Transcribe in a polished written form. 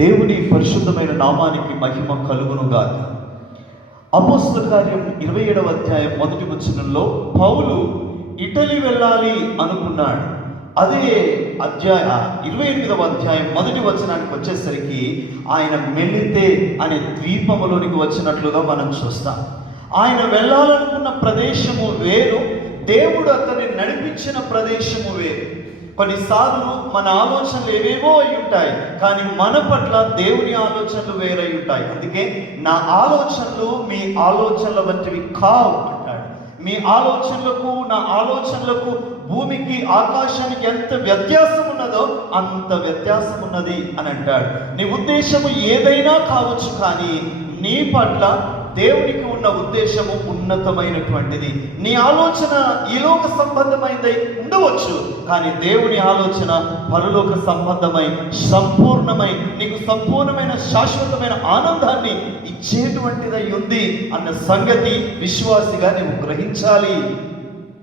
దేవుని పరిశుద్ధమైన నామానికి మహిమ కలుగునుగాక. అపోస్తల కార్యం 27వ అధ్యాయం 1వ వచనంలో పౌలు ఇటలీ వెళ్ళాలి అనుకున్నాడు. అదే 28వ అధ్యాయం 1వ వచనానికి వచ్చేసరికి ఆయన మెలితే అనే ద్వీపములోనికి వచ్చినట్లుగా మనం చూస్తాం. ఆయన వెళ్ళాలనుకున్న ప్రదేశము వేరు, దేవుడు అతన్ని నడిపించిన ప్రదేశము వేరు. కొన్నిసార్లు మన ఆలోచనలు ఏవేవో అయి ఉంటాయి, కానీ మన పట్ల దేవుని ఆలోచనలు వేరై ఉంటాయి. అందుకే నా ఆలోచనలు మీ ఆలోచనల వంటివి కావు అంటాడు. మీ ఆలోచనలకు నా ఆలోచనలకు భూమికి ఆకాశానికి ఎంత వ్యత్యాసం ఉన్నదో అంత వ్యత్యాసం ఉన్నది అని అంటాడు. నీ ఉద్దేశము ఏదైనా కావచ్చు, కానీ నీ పట్ల దేవునికి ఉన్న ఉద్దేశము ఉన్నతమైనటువంటిది. నీ ఆలోచన ఈలోక సంబంధమైనదై ఉండవచ్చు, కానీ దేవుని ఆలోచన పరలోక సంబంధమై సంపూర్ణమై నీకు సంపూర్ణమైన శాశ్వతమైన ఆనందాన్ని ఇచ్చేటువంటిదై ఉంది అన్న సంగతి విశ్వాసిగా నీవు గ్రహించాలి.